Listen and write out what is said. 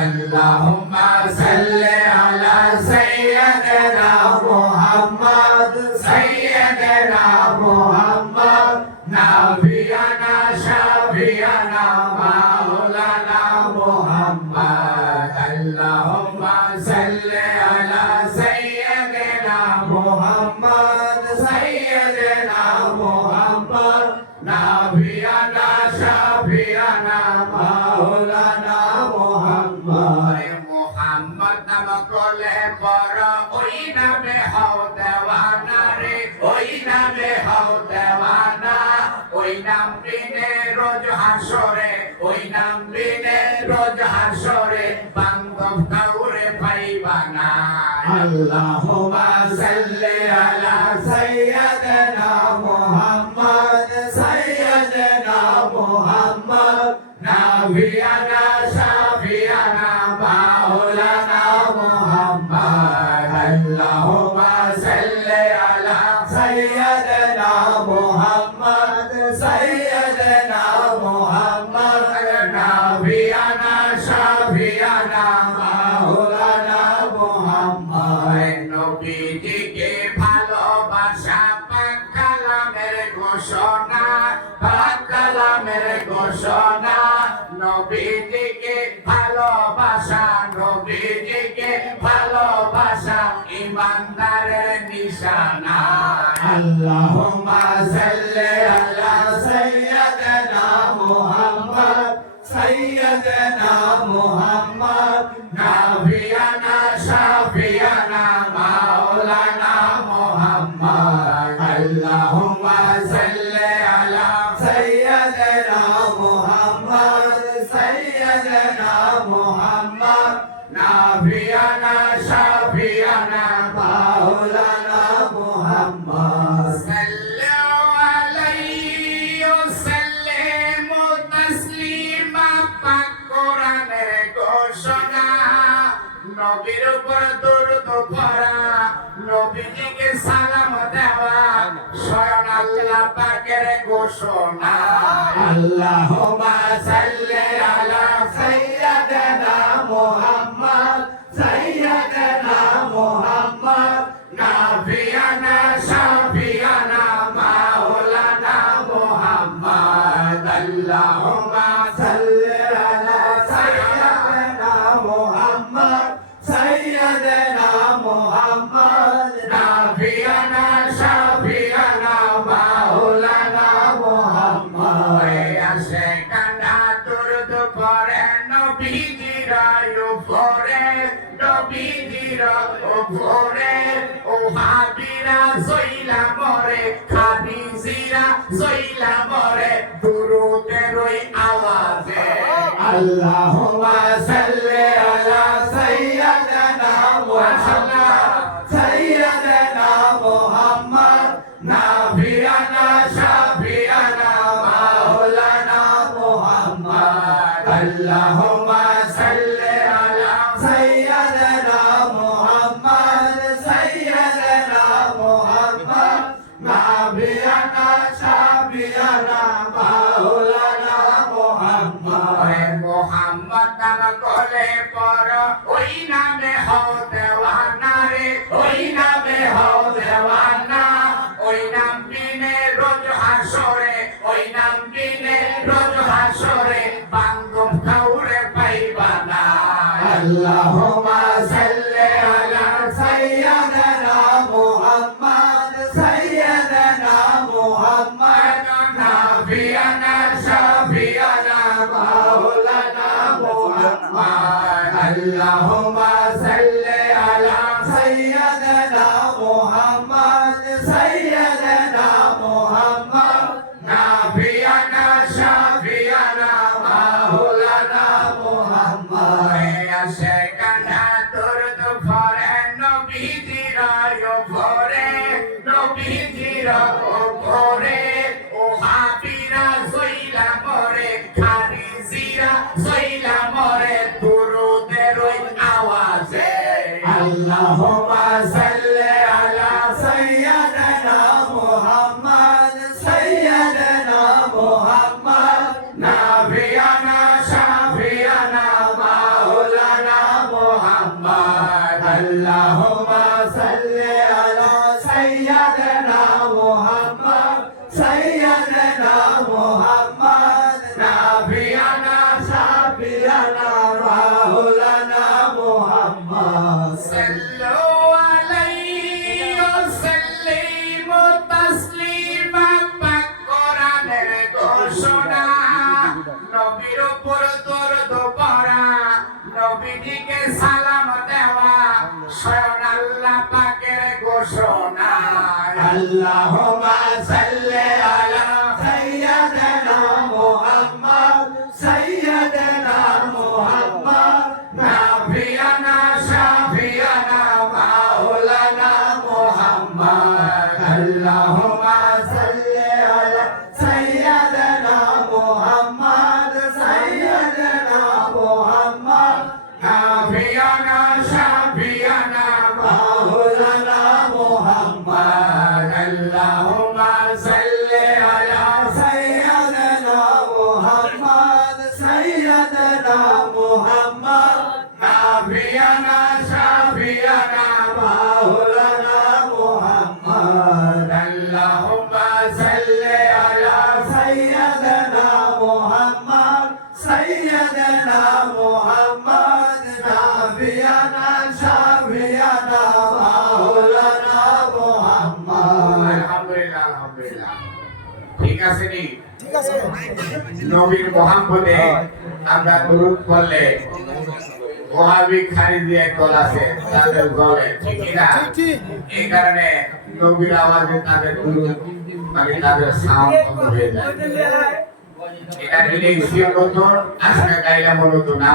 Allahumma salli ala sayyidina Muhammad sayyidina Muhammad nabiyana shafi'ana maulana Muhammad Allahumma salli ala sayyidina Muhammad sayyidina Muhammad nabiyana shafi'ana maulana Muhammad নাম করলে বড় ওই নামে হও দেওয়ানা রে ওই নামে হও দেওয়ানা ওই নাম বিনে রোজ হাসরে ওই নাম বিনে রোজ হাসরে বান্ধব কাউরে পাইবানা আল্লাহুম্মা সাল্লি আলা সাইয়্যিদিনা মুহাম্মদ সাইয়্যিদিনা মুহাম্মদ নাবিয়ানা শাফিয়ানা মাওলানা মুহাম্মদ আল্লাহুম্মা সাল্লি আলা সাইয়্যিদিনা মুহাম্মদ সাইয়্যিদিনা মুহাম্মদ নাবিয়ানা শাফিয়ানা মাওলানা মুহাম্মদ নবীজিকে ভালোবাসা পাক কালামের ঘোষণা পাক কালামের ঘোষণা নবীজিকে ভালোবাসা নবীজিকে ভালোবাসা ইমানদারের নিশানা আল্লাহুম্মা সাল্লি আলা সাইয়্যিদিনা মুহাম্মদ সাইয়্যিদিনা মুহাম্মদ নাবিয়ানা শাফিয়ানা মাওলানা মুহাম্মদ আল্লাহুম্মা সাল্লি আলা সাইয়্যিদিনা মুহাম্মদ সাইয়্যিদিনা মুহাম্মদ নাবিয়ানা শাফিয়ানা মাওলানা মুহাম্মদ সাল্লু আলাইহি ওয়াসাল্লিমু তাসলিমা পাক কোরআনের ঘোষণা নবীর উপর দরুদ পড়া নবীজিকে সালাম দেওয়া স্বয়ং আল্লাহ পাকের ঘোষণা আল্লাহুম্মা সাল্লি আলা সাইয়্যিদিনা মুহাম্মদ সাইয়্যিদিনা মুহাম্মদ নাবিয়ানা শাফিয়ানা মাওলানা মুহাম্মদ আল্লাহুম্মা সাল্লি আলা সাইয়্যিদিনা মুহাম্মদ সাইয়্যিদিনা মুহাম্মদ নাবিয়ানা শাফিয়ানা মাওলানা মুহাম্মদ আসে কানা দরুদ পড়ে নবীজির উপরে নবীজির উপরে ও হাবিরা জইলা মরে খাদিজিরা জইলা মরে দুরুদের ওই আওয়াজে আল্লাহুম্মা সাল্লি আলা সাইয়্যিদিনা মুহাম্মদ সাইয়্যিদিনা মুহাম্মদ নাবিয়ানা শাফিয়ানা মাওলানা মুহাম্মদ আল্লাহুম্মা সাল্লি আলা সাইয়্যিদিনা মুহাম্মদ সাইয়্যিদিনা মুহাম্মদ নাবিয়ানা শাফিয়ানা মাওলানা মুহাম্মদ মুহাম্মদ নাম করলে পড় ওই নামে হও দেওয়ানা রে ওই নামে হও দেওয়ানা ওই নাম বিনে রোজ হাসরে ওই নাম বিনে রোজ হাসরে বান্ধব কাউরে পাইবানা আল্লাহুম্মা সাল্লি আলা সাইয়্যিদিনা মুহাম্মদ সাইয়্যিদিনা মুহাম্মদ নাবিয়ানা শাফিয়ানা মাওলানা মুহাম্মদ আল্লাহুম্মা সাল্লি আলা সাইয়্যিদিনা মুহাম্মদ সাইয়্যিদিনা মুহাম্মদ নাবিয়ানা শাফিয়ানা মাওলানা মুহাম্মদ আসে কানা দরুদ পড়ে নবীজির উপরে নবীজির উপরে ও হাবিরা জইলা মরে খাদিজিরা জইলা মরে দুরুদের ওই আওয়াজে আল্লাহুম্মা সাল্লি আলা সাইয়্যিদিনা মুহাম্মদ সাইয়্যিদিনা মুহাম্মদ নাবিয়ানা শাফিয়ানা মাওলানা আল্লাহুম্মা সাল্লি আলা সাইয়্যিদিনা মুহাম্মদ সাইয়্যিদিনা মুহাম্মদ নাবিয়ানা শাফিয়ানা মাওলানা মুহাম্মদ সাল্লু আলাইহি ওয়া সাল্লিমু তাসলিমান পাক কোরআনের ঘোষণা নবীর উপর দরুদ পড়া নবীজিকে সালাম দেওয়া স্বয়ং আল্লাহ পাকের ঘোষণা আল্লাহুম্মা সাল্লি আলা সাইয়্যিদিনা মুহাম্মদ সাইয়্যিদিনা মুহাম্মদ নাবিয়ানা শাফিয়ানা মাওলানা মুহাম্মদ আল্লাহুম্মা সাল্লি আলা সাইয়্যিদিনা মুহাম্মদ সাইয়্যিদিনা মুহাম্মদ নাবিয়ানা শাফিয়ানা মাওলানা মুহাম্মদ আল্লাহুম্মা সাল্লি আলা সাইয়্যিদিনা মুহাম্মদ সাইয়্যিদিনা মুহাম্মদ নাবিয়ানা শাফিয়ানা মাওলানা মুহাম্মদ আল্লাহুম্মা সাল্লি আলা সাইয়্যিদিনা মুহাম্মদ সাইয়্যিদিনা মুহাম্মদ নাবিয়ানা শাফিয়ানা মাওলানা মুহাম্মদ আলহামদুলিল্লাহ আলহামদুলিল্লাহ ঠিক আছে নি ঠিক আছে নবীর মোহাম্মদে আমরা দরুদ পড়লে ওয়াহাবি খারিজি এক দল আছে তাদের দলে ঠিক না ঠিক এই কারণে নবীর আওয়াজে তাদের দরুদ মানে তাদের সাউন্ড বন্ধ হয়ে যায় এটা রিলিজিয়ন নতুন আজকে গাইলা মূলত না